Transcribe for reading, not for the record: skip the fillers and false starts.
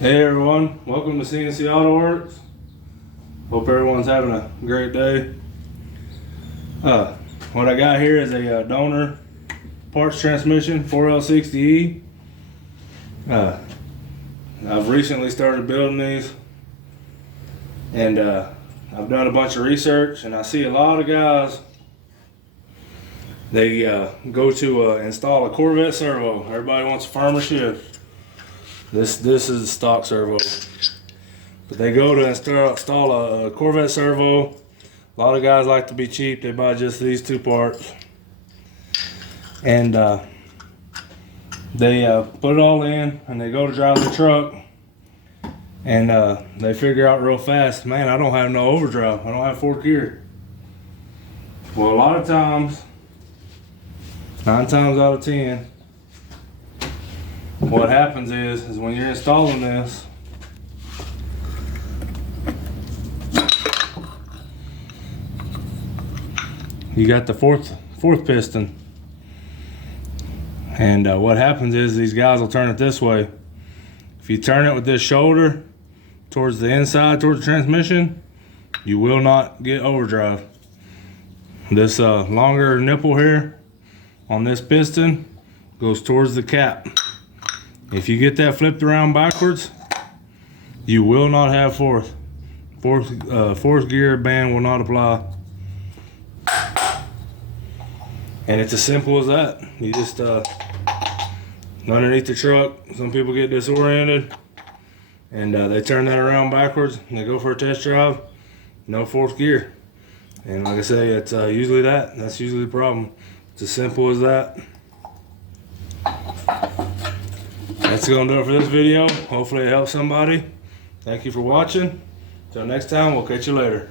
Hey everyone, welcome to CNC Auto Works. Hope everyone's having a great day. What I got here is a donor parts transmission 4L60E. I've recently started building these, and I've done a bunch of research, and I see a lot of guys, they go to install a Corvette servo. Everybody wants a farmer shift. This is a stock servo, but they go to install a Corvette servo. A lot of guys like to be cheap. They buy just these two parts, and they put it all in, and they go to drive the truck, and they figure out real fast, man, I don't have no overdrive. I don't have fourth gear. Well, a lot of times, 9 times out of 10, what happens is when you're installing this, you got the fourth piston, and what happens is these guys will turn it this way. If you turn it with this shoulder towards the inside, towards the transmission, you will not get overdrive. This longer nipple here on this piston goes towards the cap. If you get that flipped around backwards, you will not have fourth gear band will not apply. And it's as simple as that. You just underneath the truck, some people get disoriented, and they turn that around backwards, and they go for a test drive, no fourth gear. And like I say, it's usually that's usually the problem. It's as simple as that. That's gonna do it for this video. Hopefully it helps somebody. Thank you for watching. Till next time, we'll catch you later.